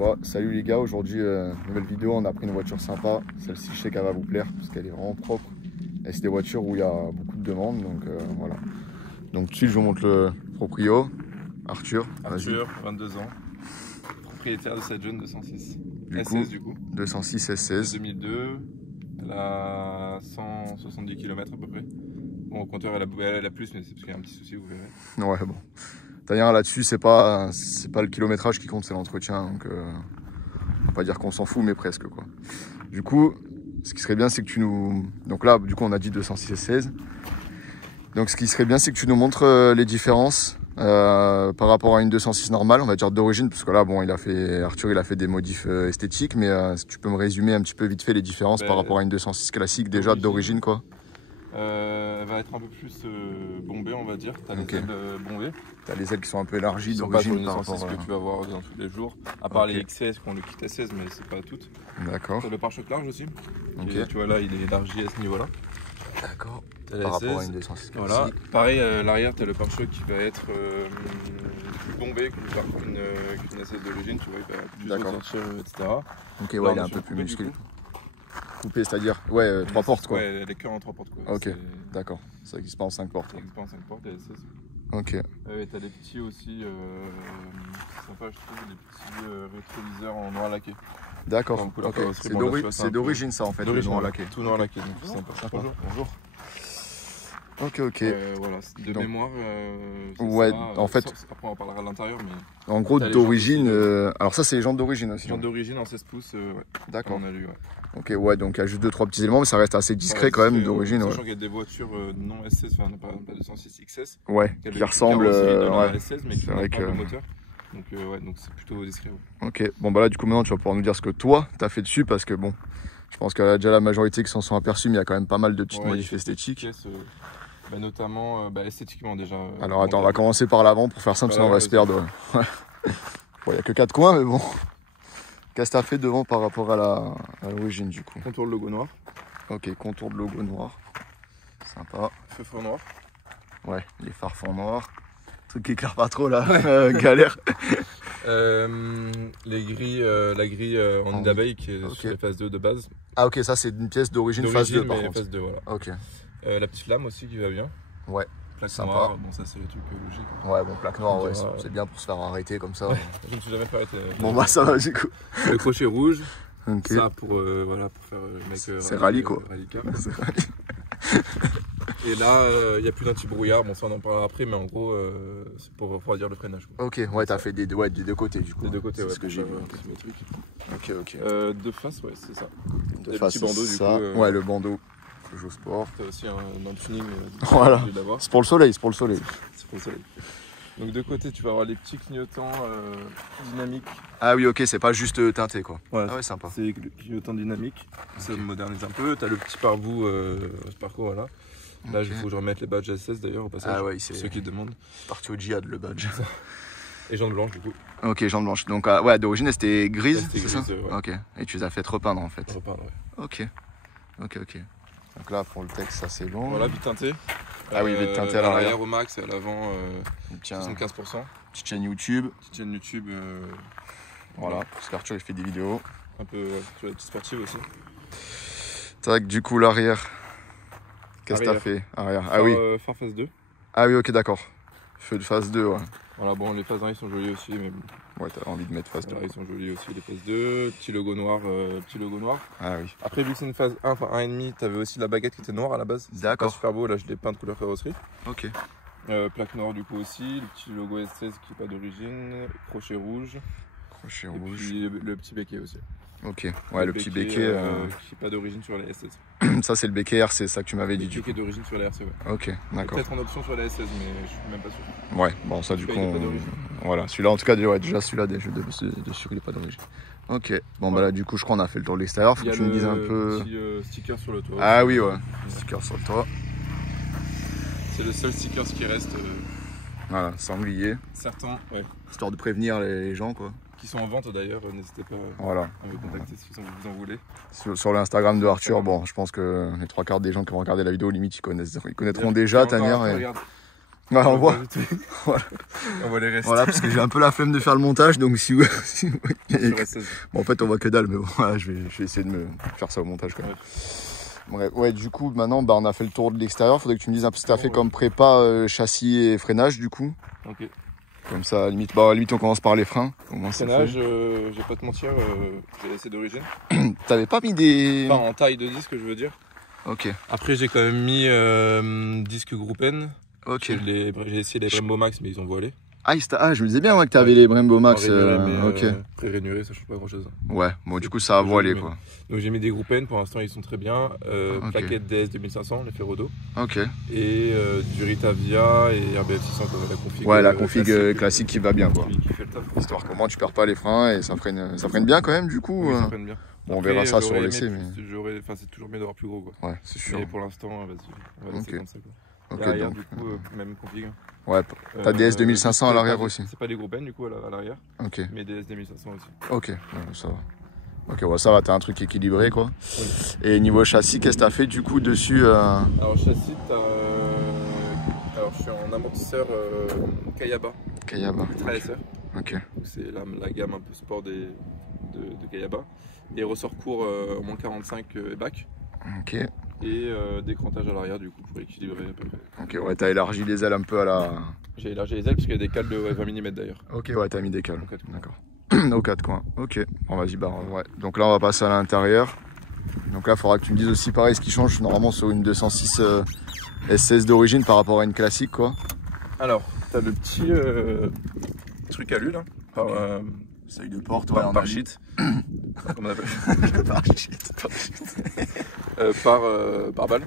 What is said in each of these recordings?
Bon, salut les gars, aujourd'hui nouvelle vidéo, on a pris une voiture sympa, celle-ci je sais qu'elle va vous plaire parce qu'elle est vraiment propre et c'est des voitures où il y a beaucoup de demandes, donc voilà. Donc tout de suite je vous montre le proprio, Arthur, 22 ans, propriétaire de cette jeune 206 du S16 du coup. 206 S16. 2002, elle a 170 km à peu près. Bon, au compteur elle a plus, mais c'est parce qu'il y a un petit souci, vous verrez. Ouais bon. D'ailleurs là-dessus c'est pas le kilométrage qui compte, c'est l'entretien, donc on va pas dire qu'on s'en fout mais presque quoi. Du coup, ce qui serait bien c'est que tu nous... Donc là du coup on a dit 206 S16. Donc ce qui serait bien c'est que tu nous montres les différences par rapport à une 206 normale, on va dire d'origine, parce que là bon Arthur il a fait des modifs esthétiques, mais si tu peux me résumer un petit peu vite fait les différences par rapport à une 206 classique déjà d'origine quoi. Elle va être un peu plus bombée, on va dire. T'as les ailes bombées. T'as les ailes qui sont un peu élargies d'origine par rapport rapport que tu vas voir dans tous les jours. À part les XS qui ont le kit 16, mais c'est pas toutes. D'accord. T'as le pare-choc large aussi. Et tu vois là, il est élargi à ce niveau-là. D'accord. Par rapport à une 206 classique. Voilà. Pareil, à l'arrière, t'as le pare-choc qui va être plus bombé qu'une S16 d'origine. Tu vois, il va plus ressortir, etc. Ok, ouais, il est un peu plus musclé. Coupé, c'est-à-dire trois portes quoi. Ouais, les cœurs en 3 portes quoi. Ok, d'accord. Ça n'existe pas en 5 portes. Ça n'existe pas en 5 portes, les S16. Ok. Et t'as des petits aussi, c'est sympa je trouve, des petits rétroviseurs en noir laqué. D'accord, ok. C'est d'origine ça en fait, le noir laqué. Tout noir laqué, donc c'est sympa. Bonjour. Bonjour. Ok. Voilà, de donc, mémoire, ouais, ça, en fait. Après on en parlera à l'intérieur, mais. En gros, d'origine. Alors ça, c'est les jantes d'origine aussi. Jantes d'origine en 16 pouces, ouais. D'accord. On a lu, ouais. Ok, ouais, donc il y a juste 2-3 petits éléments, mais ça reste assez discret quand même d'origine. Sachant qu'il y a des voitures non S16, enfin par exemple la 206 XS. Ouais, qui ressemblent à S16, mais qui n'ont pas le moteur. Donc ouais, donc c'est plutôt discret. Ouais. Ok, bon bah là du coup maintenant tu vas pouvoir nous dire ce que toi t'as fait dessus, parce que bon, je pense qu'il y a déjà la majorité qui s'en sont aperçus, mais il y a quand même pas mal de petites modifs esthétiques. Notamment esthétiquement déjà. Alors attends, on va commencer par l'avant pour faire simple, sinon on va se perdre. Ouais. Bon, il n'y a que 4 coins, mais bon. Qu'est-ce que t'as fait devant par rapport à l'origine du coup? Contour de logo noir. Ok, contour de logo noir. Sympa. Feu fort noir. Ouais, les phares fond noirs. Truc qui éclaire pas trop là, galère. Les grilles, la grille en nid d'abeille qui est sur les phases 2 de base. Ah ok, ça c'est une pièce d'origine phase 2 par contre. Phase 2, voilà. Ok. La petite flamme aussi qui va bien. Ouais. Plaque sympa. Noire, bon ça c'est le truc logique. Ouais, bon plaque noire, ouais, c'est bien pour se faire arrêter comme ça. Ouais, je me suis jamais fait arrêter. Bon bah ça va du coup. Le crochet rouge, okay. Ça pour faire mec. C'est rallye quoi. C'est rallye. Et là, il n'y a plus d'anti-brouillard, bon ça on en parlera après, mais en gros c'est pour refroidir le freinage. Quoi. Ok, ouais, t'as fait des deux côtés du coup. Des deux côtés, ouais. C'est ce que j'ai vu. Ok. De face, ouais, c'est ça. De face, c'est ça. Ouais, le bandeau. Peugeot Sport. T'as aussi un tuning. Voilà. C'est pour le soleil, C'est pour le soleil. Donc de côté, tu vas avoir les petits clignotants dynamiques. Ah oui, ok, c'est pas juste teinté quoi. Ouais, ah ouais, sympa. C'est les clignotants dynamiques. Ça modernise un peu. T'as le petit pare-boue Sparco, voilà. Là, il faut que je remette les badges S16 d'ailleurs au passage. Ah ouais, pour ceux qui demandent. C'est parti au djihad le badge. Et jantes blanches du coup. Ok, jantes blanches. Donc ouais, d'origine c'était grise, c'est ça ouais. Ok. Et tu les as fait repeindre en fait. Repeindre, ouais. Ok. Donc là pour le texte ça c'est bon. Voilà, vite teinté. Ah oui, vite teinté à l'arrière au max et à l'avant 75%. Petite chaîne YouTube. Voilà, parce qu'Arthur il fait des vidéos. Un peu sur les petites sportives aussi. Tac, du coup l'arrière. Qu'est-ce que t'as fait arrière? Ah oui. Phare phase 2. Ah oui, ok, d'accord. Feu de phase 2, ouais. Voilà, bon, les phases 1 ils sont jolis aussi, mais bon. Ouais, t'as envie de mettre phase 2. Ils sont jolis aussi, les phases 2. Petit logo noir. Ah oui. Après, vu que c'est une phase 1, enfin 1,5, t'avais aussi la baguette qui était noire à la base. D'accord. Super beau, là je l'ai peint de couleur carrosserie. Ok. Plaque noire du coup aussi, le petit logo S16 qui n'est pas d'origine, crochet rouge. Puis le petit béquet aussi. Ok, ouais, le petit béquet. Qui n'est pas d'origine sur la S16. Ça, c'est le béquet RC, ça que tu m'avais dit. Le béquet d'origine sur la RC, ouais. Ok, d'accord. Peut-être en option sur la S16, mais je suis même pas sûr. Ouais, bon, ça, du coup. Voilà, celui-là, en tout cas, déjà celui-là, dessus, il n'est pas d'origine. Ok, bon, bah là, du coup, je crois qu'on a fait le tour de l'extérieur. Faut que tu me dises un peu. Il y a le petit sticker sur le toit. Ah oui, ouais. Sticker sur le toit. C'est le seul sticker qui reste. Voilà, sanglier. Certains, ouais. Histoire de prévenir les gens, quoi. Qui sont en vente d'ailleurs, n'hésitez pas à me contacter si vous en voulez. Sur l'Instagram de Arthur, bon, je pense que les 3/4 des gens qui vont regarder la vidéo, limite, ils connaîtront déjà Tanière. Ouais, on voit. Voilà. On voit les restes. Voilà, parce que j'ai un peu la flemme de faire le montage, donc si vous... Bon, en fait, on voit que dalle, mais bon, voilà, je vais essayer de me faire ça au montage quand même. Bref, ouais, du coup, maintenant, on a fait le tour de l'extérieur. Faudrait que tu me dises un peu ce que tu as fait comme prépa, châssis et freinage, du coup. Ok. Comme ça, limite, limite, on commence par les freins. Freinage, je vais pas te mentir, j'ai laissé d'origine. T'avais pas mis des... Enfin, en taille de disque, je veux dire. Ok. Après, j'ai quand même mis disque Group N. Ok. J'ai essayé les Brembo Max, mais ils ont voilé. Je me disais bien que t'avais les Brembo Max. Ok. Pré-rainuré, ça change pas grand chose. Ouais, bon, du coup, ça a voilé quoi. Donc, j'ai mis des Group N, pour l'instant, ils sont très bien. Plaquettes DS 2500, les Ferrodo. Ok. Et du Ritavia et RBF 600, la config. Ouais, la config classique qui va bien quoi. Qui fait le taf. Histoire qu'au moins tu perds pas les freins et ça freine bien quand même du coup. Oui, ça freine bien. Bon, on verra ça sur l'essai. Mais... c'est toujours mieux d'avoir plus gros quoi. Ouais, c'est sûr. Et pour l'instant, vas-y, on va laisser comme ça quoi. Ok, l'arrière, donc, du coup, même config. Ouais, t'as DS 2500 à l'arrière aussi. C'est pas des Group N du coup à l'arrière. Ok. Mais DS 2500 aussi. Ok, ouais, ça va. Ok, ouais, ça va, t'as un truc équilibré quoi. Oui. Et niveau châssis, qu'est-ce que t'as fait du coup dessus Alors, châssis, alors je suis en amortisseur Kayaba. Kayaba. Tracer. Ok. C'est la gamme un peu sport de Kayaba. Et ressort court au moins 45 et back. Ok. Et décrantage à l'arrière du coup pour équilibrer à peu près. Ok, ouais, t'as élargi les ailes un peu à la... J'ai élargi les ailes parce qu'il y a des cales de 20 mm d'ailleurs. Ok, ouais, t'as mis des cales. D'accord. Aux 4 coins. Ok, bon vas-y, ouais. Donc là on va passer à l'intérieur. Donc là il faudra que tu me dises aussi pareil ce qui change normalement sur une 206 S16 d'origine par rapport à une classique quoi. Alors, t'as le petit truc alu là, par seuil de porte, ouais, par sheet. Comment on appelle par sheet. Par balle.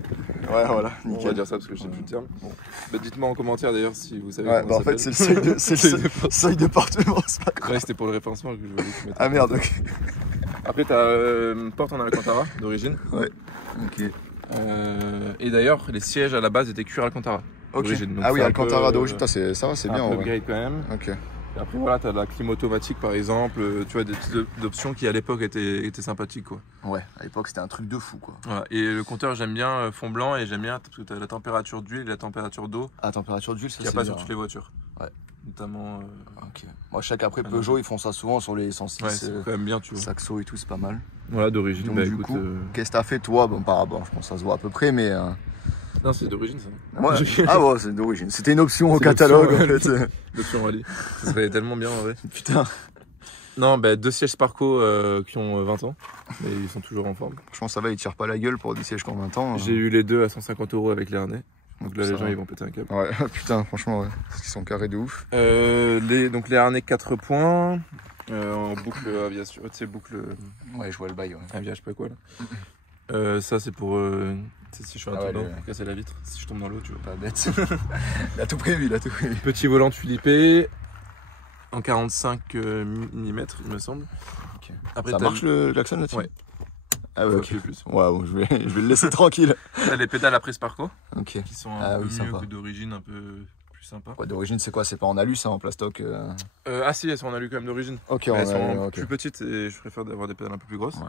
Ouais, voilà, nickel. On va dire ça parce que je sais plus le terme. Bon. Bah, dites-moi en commentaire d'ailleurs si vous savez. Ouais, bah en fait, c'est le seuil de portement, c'est pas grave. Ouais, c'était pour le référencement que je voulais que tu mettes. Ah merde, ok. Après, t'as une porte en Alcantara d'origine. Ouais, ok. Et d'ailleurs, les sièges à la base étaient cuir Alcantara. Ok. Ah oui, Alcantara d'origine, ça va, c'est bien. Un peu upgrade quand même. Ok. Et après voilà, t'as la clim automatique par exemple, tu vois des petites options qui à l'époque étaient sympathiques quoi. Ouais, à l'époque c'était un truc de fou quoi. Voilà. Et le compteur j'aime bien fond blanc et j'aime bien parce que t'as la température d'huile et la température d'eau. Ah, température d'huile, ça qu'il n'y a pas sur toutes les voitures. Ouais. Notamment. Ok. Moi je sais qu'après Peugeot ils font ça souvent sur les 106. Ouais, c'est quand même bien tu vois. Saxo et tout, c'est pas mal. Voilà d'origine. Donc du coup, qu'est-ce que t'as fait toi? Bon par rapport, je pense que ça se voit à peu près mais. Non, c'est d'origine ça. Ouais. Ah ouais, c'est d'origine. C'était une option au catalogue en fait. L'option rallye. Ça serait tellement bien en vrai. Putain. Non, bah, 2 sièges Sparco qui ont 20 ans. Mais ils sont toujours en forme. Franchement, ça va, ils tirent pas la gueule pour des sièges qui ont 20 ans. J'ai eu les deux à 150 € avec les harnais. Donc là, les gens ils vont péter un câble. Ouais, putain, franchement, ouais. Parce qu'ils sont carrés de ouf. Donc les harnais 4 points. En boucle aviation. Tu sais, boucle. Ouais, je vois le bail, ouais. Aviation, je sais pas quoi là. Ça, c'est pour. Si je suis un tournant, casser la vitre, si je tombe dans l'eau, tu vois. Pas bête. Il a tout prévu, il a tout prévu. Petit volant tulipé en 45 mm, il me semble. Okay. Après, ça marche le klaxon là-dessus? Ouais. Ah ouais, ok. Plus. Ouais, bon, je vais le laisser tranquille. T'as les pédales après Sparco. Ok. Qui sont un peu mieux que d'origine, un peu plus sympa. Ouais, d'origine, c'est quoi? C'est pas en alu, ça, en plastoc Ah si, elles sont en alu quand même d'origine. Ok, elles sont plus petites et je préfère avoir des pédales un peu plus grosses. Ouais.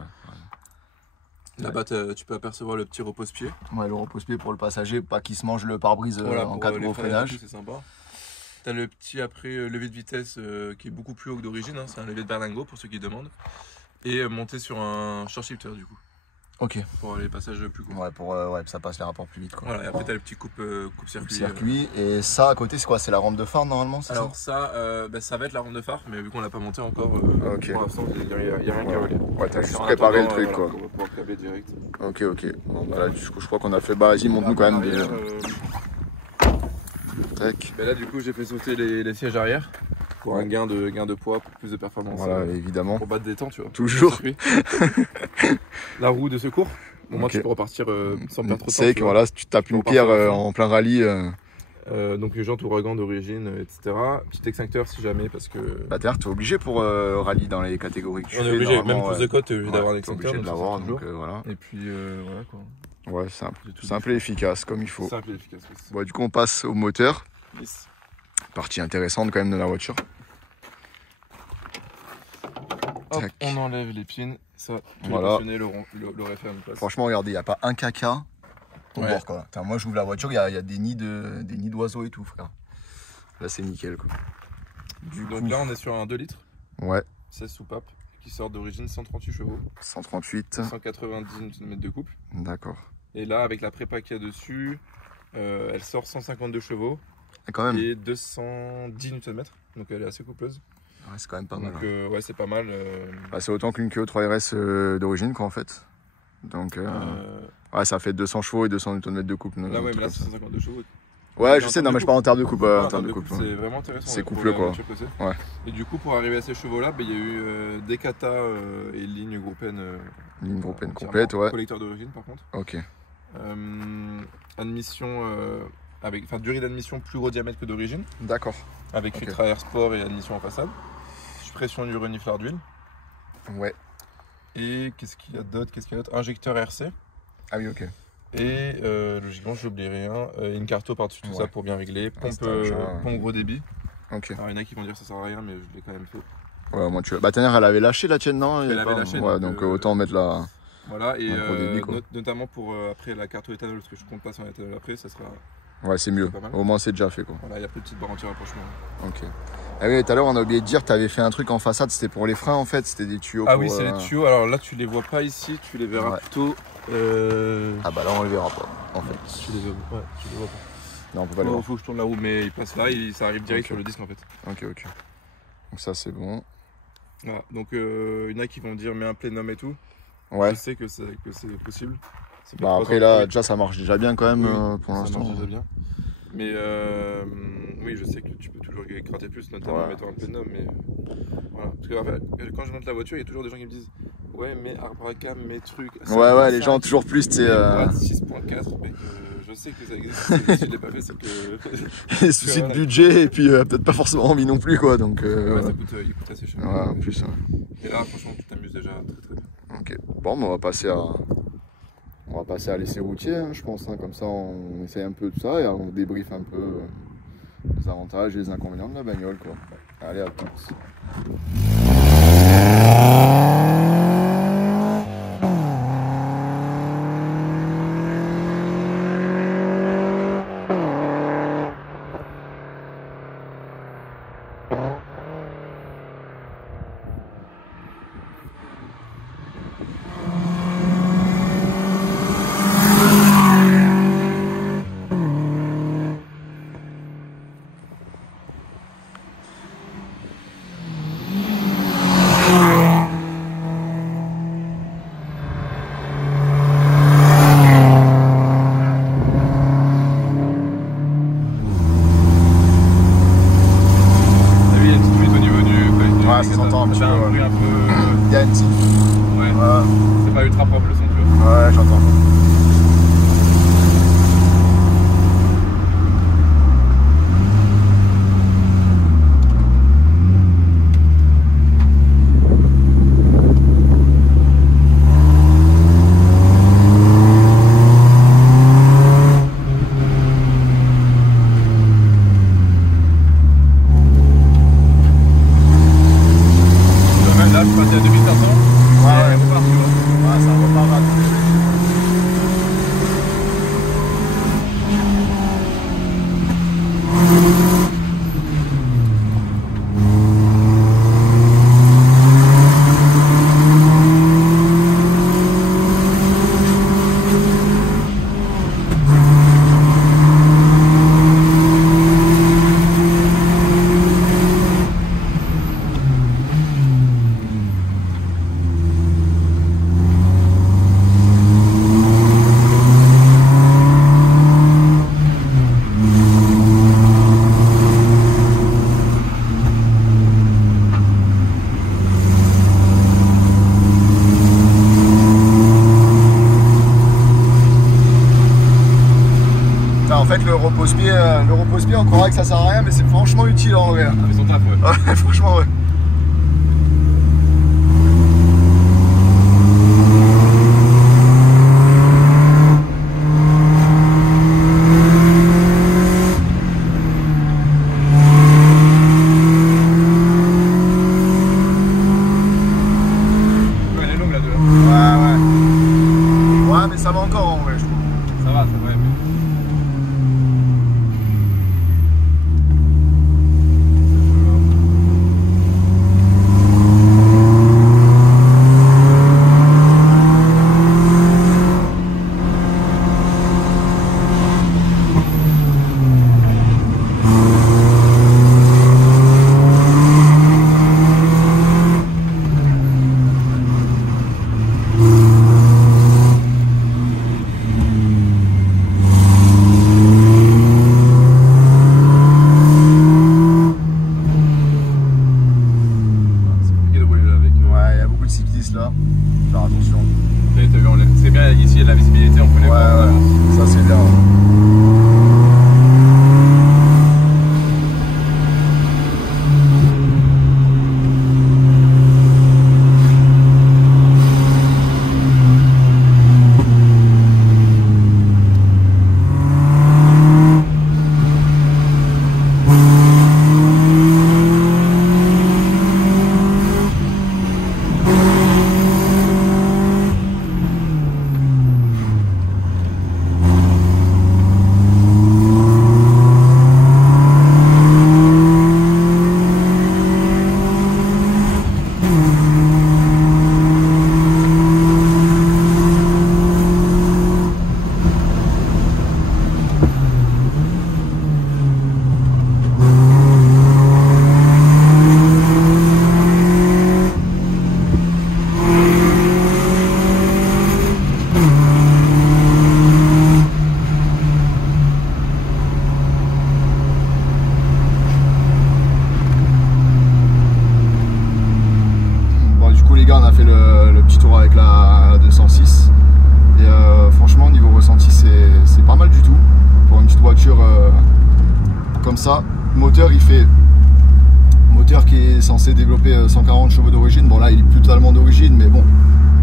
Là-bas, tu peux apercevoir le petit repose-pied. Ouais, le repose-pied pour le passager, pas qu'il se mange le pare-brise en cas de gros freinage. C'est sympa. T'as le petit après levier de vitesse qui est beaucoup plus haut que d'origine, hein. C'est un levier de berlingot pour ceux qui demandent. Et monté sur un short shifter du coup. Ok. Pour les passages plus courts. Ouais, pour ça passe les rapports plus vite quoi. Voilà, et après t'as le petit coupe-circuit. Circuit, et ça à côté c'est quoi? C'est la rampe de phare normalement? Alors ça va être la rampe de phare, mais vu qu'on l'a pas monté encore, okay. Pour l'instant il n'y a rien qui a relié. Ouais, t'as juste préparé le truc quoi. On va pouvoir câbler direct. Ok. Bon bah là du coup je crois qu'on a fait, vas-y montre-nous quand même des... Tac. Là du coup j'ai fait sauter les sièges arrière. Pour un gain de poids, pour plus de performance. Voilà, évidemment. Pour battre des temps, tu vois. Toujours. La roue de secours. Au moins, tu peux repartir sans perdre trop de temps. C'est que voilà, tu tapes une pierre en plein rallye. Donc, les jantes ouragan d'origine, etc. Petit extincteur si jamais, parce que. Bah, d'ailleurs, tu es obligé pour rallye dans les catégories que tu fais. On est obligé, même course de côte, tu es obligé d'avoir un extincteur. Tu es obligé de l'avoir, donc voilà. Et puis, voilà quoi. Ouais, simple et efficace, comme il faut. Simple et efficace. Bon, du coup, on passe au moteur. Yes. Partie intéressante quand même de la voiture. Hop, on enlève les pins, ça, voilà. L'aurait fait à une place. Franchement, regardez, il n'y a pas un caca au bord quoi. Moi, j'ouvre la voiture, il y a des nids d'oiseaux et tout, frère. Là, c'est nickel, quoi. Donc là, on est sur un 2 litres. Ouais. 16 soupapes qui sort d'origine 138 chevaux. 138. 190 Nm de couple. D'accord. Et là, avec la prépa qu'il y a dessus, elle sort 152 chevaux. Et quand même. Et 210 Nm. Donc elle est assez coupleuse. Ouais, c'est quand même pas mal. Donc ouais, c'est pas mal. Bah, c'est autant qu'une KO3 RS d'origine, quoi, en fait. Donc, ouais, ça fait 200 chevaux et 200 Nm de couple. Là, ouais, mais là, c'est 152 chevaux. Ouais, je sais, non, mais je parle en termes de coupe. C'est vraiment intéressant. C'est coupleux, quoi. Ouais. Et du coup, pour arriver à ces chevaux-là, il y a eu des katas et ligne groupe N. Ligne groupe N complète, ouais. Collecteur d'origine, par contre. Ok. Admission, durée d'admission plus gros diamètre que d'origine. D'accord. Avec filtre à air sport et admission en façade. Suppression du renifleur d'huile. Ouais. Et qu'est-ce qu'il y a d'autre? Injecteur RC. Ah oui, ok. Et logiquement, j'oublie rien. Une carto par-dessus tout ça pour bien régler. Pompe gros débit. Ok. Alors, il y en a qui vont dire que ça sert à rien, mais je l'ai quand même fait. Ouais, moi tu. Bah, ta mère, elle avait lâché la tienne, non? Elle avait lâché. Ouais, donc autant mettre la. Voilà, et notamment pour après la carto éthanol, parce que je compte pas sur l'éthanol après, ça sera. Ouais, c'est mieux. Au moins, c'est déjà fait, quoi. Voilà, il y a plus de petite barre anti-rapprochement. Ok. Ah oui, tout à l'heure, on a oublié de dire que tu avais fait un truc en façade, c'était pour les freins en fait, c'était des tuyaux. Ah oui, c'est les tuyaux. Alors là, tu les vois pas ici, tu les verras plutôt. Ah bah là, on les verra pas, en fait. Tu les vois pas. Non, on peut pas les voir. Faut que je tourne la roue, mais il passe là, ça arrive direct sur le disque en fait. Ok. Donc ça, c'est bon. Voilà. Donc il y en a qui vont dire, mais un plénum et tout. Ouais. Je sais que c'est possible. Bah après là, déjà, ça marche déjà bien quand même pour l'instant. Ça marche déjà bien. Mais oui, je sais que tu peux toujours gratter plus, notamment en mettant un plénum. Mais voilà. Parce que en fait, quand je monte la voiture, il y a toujours des gens qui me disent ouais, mais Arbracam, mes trucs. Ouais, les gens toujours plus, tu sais. 6.4, mec, je sais que ça existe. Si je l'ai pas fait, c'est que. Les soucis de budget et puis peut-être pas forcément envie non plus, quoi. Donc. Ouais, il coûte assez cher. Ouais, en plus. Et là, franchement, tu t'amuses déjà très bien. Ok. Bon, on va passer à l'essai routier, hein, je pense. Hein. Comme ça, on essaye un peu tout ça et on débriefe un peu les avantages et les inconvénients de la bagnole, quoi. Allez, à toutes. C'est pas ultra propre le son, tu vois. Ouais, j'entends. Là, je passe à 2500. Ouais, ça repart à tout. En fait, le repose-pied, on croirait que ça sert à rien, mais c'est franchement utile en vrai. Ils sont taf, ouais. Ouais, franchement, ouais. Elle est longue la 2. Ouais, mais ça va encore en vrai, je trouve. Ça va, c'est vrai. cyclistes là, faire attention. Et t'as vu, c'est bien ici, il y a de la visibilité, on peut les voir. Ouais, ça c'est bien. Comme ça, moteur qui est censé développer 140 chevaux d'origine. Bon là il est plus totalement d'origine, mais bon,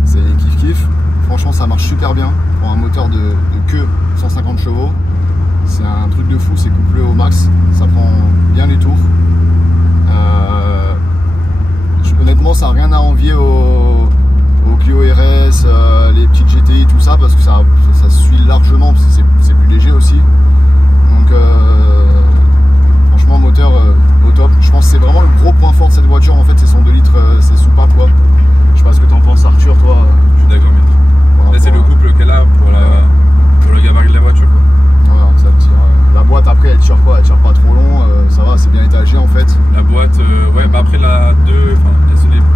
c'est kiff. Franchement ça marche super bien pour un moteur de que 150 chevaux. C'est un truc de fou, c'est couplé au max, ça prend bien les tours. Honnêtement ça n'a rien à envier au Clio RS, les petites GTI, tout ça, parce que ça suit largement, parce que c'est plus léger aussi. Donc franchement moteur au top. Je pense que c'est vraiment le gros point fort de cette voiture en fait, c'est son 2 litres, c'est soupape quoi. Je sais pas ce que t'en penses Arthur, toi. Je suis d'accord, mais là c'est le couple qu'elle a pour le gabarit de la voiture quoi. Ouais, ça tire. La boîte après elle tire quoi, elle tire pas trop long, ça va, c'est bien étagé en fait. La boîte, ouais, bah après la 2,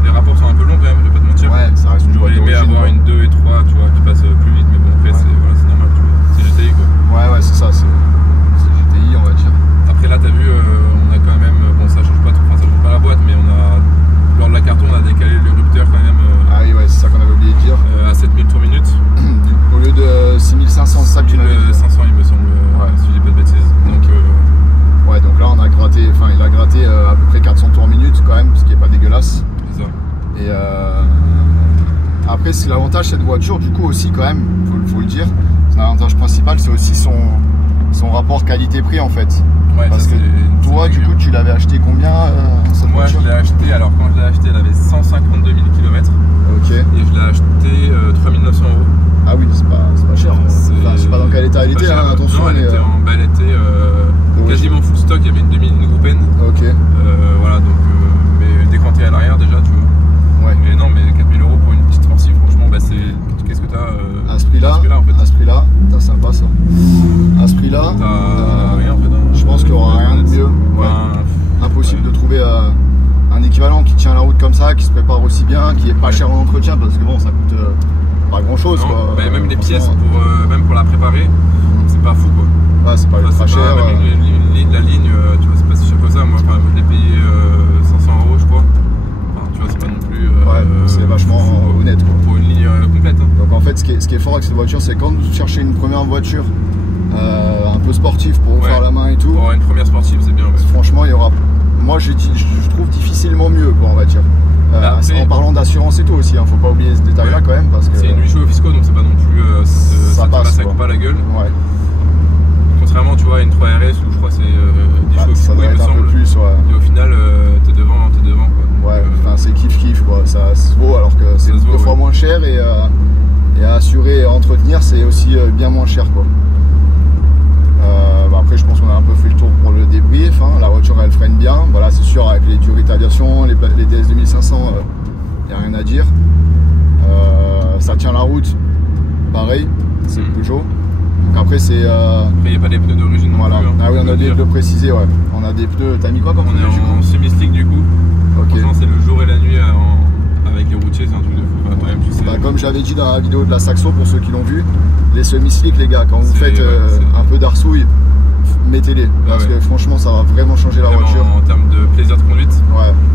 les rapports sont un peu longs quand même, je vais pas te mentir. Ouais, ça reste une boîte d'origine. J'aurais aimé avoir une 2 et 3, tu vois, qui passe plus vite, mais bon après c'est normal, tu vois. C'est GTI quoi. Ouais, c'est ça, c'est GTI on va dire. Après là t'as vu, on a quand même, bon ça change pas tout, enfin ça change pas la boîte, mais on a, lors de la carton on a décalé le rupteur quand même. Ah oui, ouais, c'est ça qu'on avait oublié de dire. À 7000 tours minute. Au lieu de 6500, ça que tu m'avais dit. 500 il me semble, si je dis pas de bêtises. Donc, ouais, donc là on a gratté, enfin il a gratté à peu près 400 tours minute quand même, ce qui est pas dégueulasse. C'est ça. Et après c'est l'avantage de cette voiture du coup aussi quand même, faut le dire. L'avantage principal c'est aussi son rapport qualité-prix en fait. Ouais, parce que toi du coup tu l'avais acheté combien cette Moi voiture? Je l'ai acheté, alors quand je l'ai acheté elle avait 152 000 km. Ok. Et je l'ai acheté 3 900 €. Ah oui, c'est pas cher. Enfin, je sais pas dans quel état elle était, hein, attention. Non, elle était quasiment full stock, il y avait une Group N. Ok. Voilà, donc, mais décanté à l'arrière déjà, tu vois. Ouais. Mais non, mais 4 000 € pour une petite sportive, franchement, bah, qu'est-ce que t'as à ce prix-là en fait. À ce prix-là, c'est sympa ça. À ce prix-là, rien en fait. Je pense qu'il n'y aura rien de mieux. Ouais. Impossible de trouver un équivalent qui tient la route comme ça, qui se prépare aussi bien, qui est pas cher en entretien, parce que bon, ça coûte pas grand chose. Non, bah, même les pièces, même pour la préparer, c'est pas fou quoi. Ouais, c'est pas ultra cher. La ligne, tu vois, c'est pas si cher que ça. Moi, je l'ai payé 500 € je crois. Enfin, tu vois, c'est pas non plus. C'est vachement honnête quoi. Pour une ligne complète. Hein. Donc en fait, ce qui est fort avec cette voiture, c'est quand vous cherchez une première voiture un peu sportive pour vous faire la main et tout. Pour une première sportive, c'est bien. Ouais. Franchement, il y aura. Moi, je trouve difficilement mieux, quoi, on va dire. En parlant d'assurance et tout aussi, hein, faut pas oublier ce détail-là quand même, parce que. C'est une 8 chevaux fiscaux, donc c'est pas non plus. ça passe pas la gueule. Ouais. Contrairement, tu vois, à une 3RS où je crois que c'est 10 chevaux fiscaux, il me semble. Un peu plus, ouais. Et au final, t'es devant quoi. Ouais, c'est kiff quoi. Ça se vaut alors que c'est 2 fois moins cher et à assurer et à entretenir, c'est aussi bien moins cher quoi. Après je pense qu'on a un peu fait le tour pour le débrief, hein. La voiture elle freine bien, voilà c'est sûr avec les durées d'aviation, les DS 2500, il n'y a rien à dire. Ça tient la route, pareil, c'est le Peugeot. Donc après c'est... Après il n'y a pas des pneus d'origine non voilà. Plus. Hein, ah oui on a oublié de le préciser, ouais. On a des pneus, t'as mis quoi comme pneu? On est en semi-slick du coup. Ok. Franchement c'est le jour et la nuit avec les routiers, c'est un truc de fou. Enfin, toi-même, tu sais. Comme j'avais dit dans la vidéo de la Saxo, pour ceux qui l'ont vu, les semi-slick les gars, quand vous faites un peu d'arsouille, mettez-les, parce que franchement ça va vraiment changer la voiture. En termes de plaisir de conduite.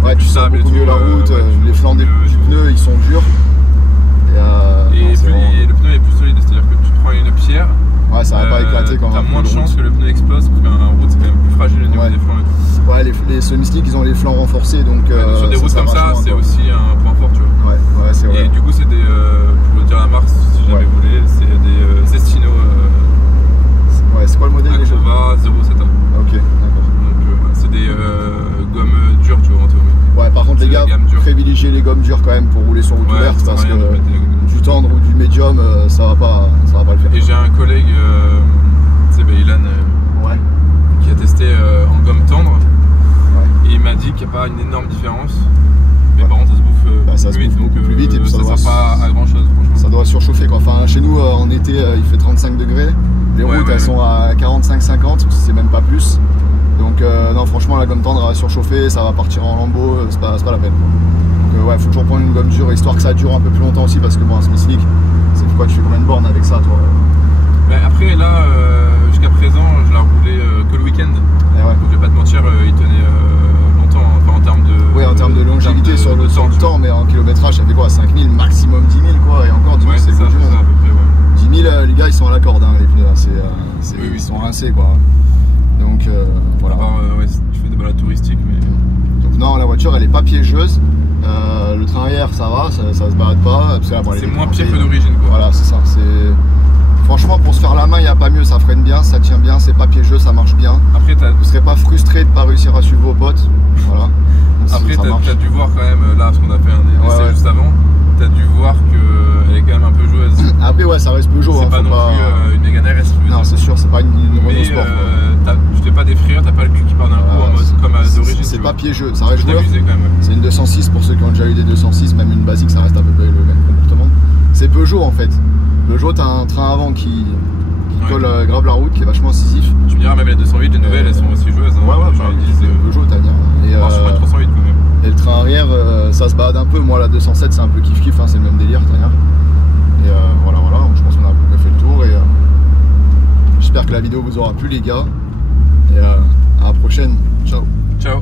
Ouais, tu sens beaucoup mieux la route, les flancs des pneus ils sont durs. flancs renforcés. Donc, sur des routes comme ça, c'est aussi un point fort, tu vois. Ouais, c'est vrai. Et du coup, c'est des, pour dire la marque, si jamais vous voulez, c'est des Cestino. Ouais, c'est quoi le modèle déjà? Acrova 07A. Ok, d'accord. Donc, c'est des gommes dures, tu vois, en théorie. Ouais, par contre, les gars, privilégiez les gommes dures quand même pour rouler sur route ouverte, parce que du tendre ou du médium, ça va pas le faire. Et j'ai un collègue, tu sais, Ilan, qui a testé en gomme tendre, et il m'a dit qu'il n'y a pas une énorme différence. Mais par contre, ça se bouffe beaucoup plus vite, et puis ça sert pas à grand chose, franchement. Ça doit surchauffer, quoi. Enfin, chez nous, en été, il fait 35 degrés. Les routes, elles sont à 45-50, c'est même pas plus. Donc, non, franchement, la gomme tendre va surchauffer, ça va partir en lambeaux, c'est pas la peine. Donc, ouais, faut toujours prendre une gomme dure, histoire que ça dure un peu plus longtemps aussi, parce que bon, un Smith Slick, c'est pourquoi tu fais combien de bornes avec ça, toi? Mais après, là, jusqu'à présent, je la roulais que le week-end. Donc, je vais pas te mentir, il tenait longtemps, enfin, en termes de. Oui, en termes de longévité sur le temps, mais en kilométrage, ça fait quoi? 5000, maximum 10 000, quoi, et encore 10 000, c'est ça, à peu près, 10 000, les gars, ils sont à la corde, hein, les pneus, ils sont rincés, quoi. Donc, voilà. Tu fais des balades touristiques, mais. Donc, non, la voiture, elle est pas piégeuse. Le train arrière, ça va, ça se balade pas. C'est moins pire que d'origine, quoi. Voilà, c'est ça. Franchement, pour se faire la main, il n'y a pas mieux, ça freine bien, ça tient bien, c'est pas piégeux, ça marche bien. Après, vous ne serez pas frustré de ne pas réussir à suivre vos potes. Voilà. Après, tu as dû voir quand même, là, parce qu'on a fait un essai juste avant, tu as dû voir qu'elle est quand même un peu joueuse. Après, ouais, ça reste Peugeot. C'est pas non plus une Mégane RS. Non, c'est sûr, c'est pas une Renault Sport. Tu fais pas des frayeurs, t'as pas le cul qui part d'un coup en mode comme d'origine. C'est pas piégeux, ça reste joueur. Quand même. C'est une 206 pour ceux qui ont déjà eu des 206, même une basique, ça reste à peu près le même comportement. C'est Peugeot en fait. Peugeot, t'as un train avant qui colle grave la route, qui est vachement incisif. Tu me diras, même les 208, les nouvelles, elles sont aussi joueuses. Hein, Peugeot, t'as bien. Sur la 308 quand même. Et le train arrière, ça se balade un peu. Moi, la 207, c'est un peu kiff-kiff, hein, c'est le même délire, t'as rien. Et voilà, je pense qu'on a à peu près fait le tour. Et j'espère que la vidéo vous aura plu, les gars. Et à la prochaine. Ciao. Ciao.